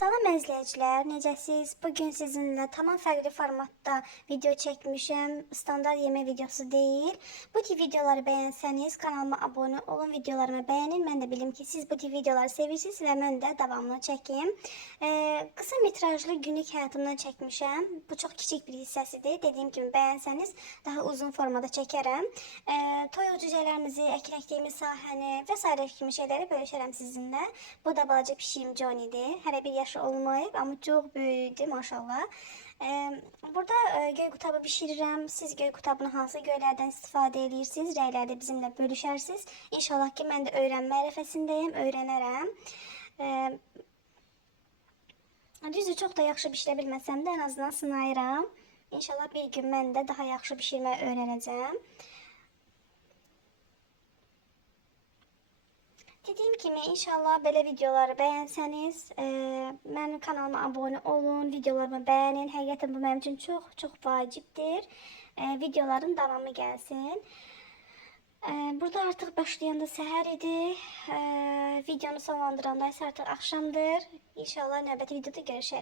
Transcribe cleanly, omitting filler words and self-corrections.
Salam izləyicilər, necəsiz? Bugün sizinlə tamam fərqli formatda video çəkmişəm. Standart yemək videosu deyil. Bu tip videoları bəyənsəniz kanalıma abunə olun, videolarımı bəyənin. Mən də bilim ki, siz bu tip videoları sevirsiniz və mən də davamını çəkim. Qısa metrajlı günlük həyatımdan çəkmişəm. Bu çox kiçik bir hissəsidir. Dediyim kimi bəyənsəniz daha uzun formada çəkərəm. Toyuq cücələrimizi, əkiləkdiyimiz sahəni və s. kimi şeyləri bölüşərəm sizinlə. Bu da balaca pişiyim Johnny'dir. Hələ bir yaşı olmayıb, amma çox böyükdür maşallah. Burada göy qutabı bişirirəm. Siz göy qutabını hansı göylərdən istifadə edirsiniz? Rəylərdə bizimlə bölüşərsiniz. İnşallah ki, mən də öyrənmə ərəfəsindəyim, öyrənərəm. Düzdür, çox da yaxşı bişirə bilməsəm də ən azından sınayıram. İnşallah bir gün mən də daha yaxşı bişirməyi öyrənəcəm. Dediyim kimi, inşallah belə videoları bəyənsəniz, mənim kanalıma abunə olun, videolarımı bəyənin. Həqiqətən bu mənim üçün çox vacibdir. Videoların davamı gəlsin. Burada artıq başlayanda səhər idi. Videonu sonlandıranda isə artıq axşamdır. İnşallah növbəti videoda görüşərik.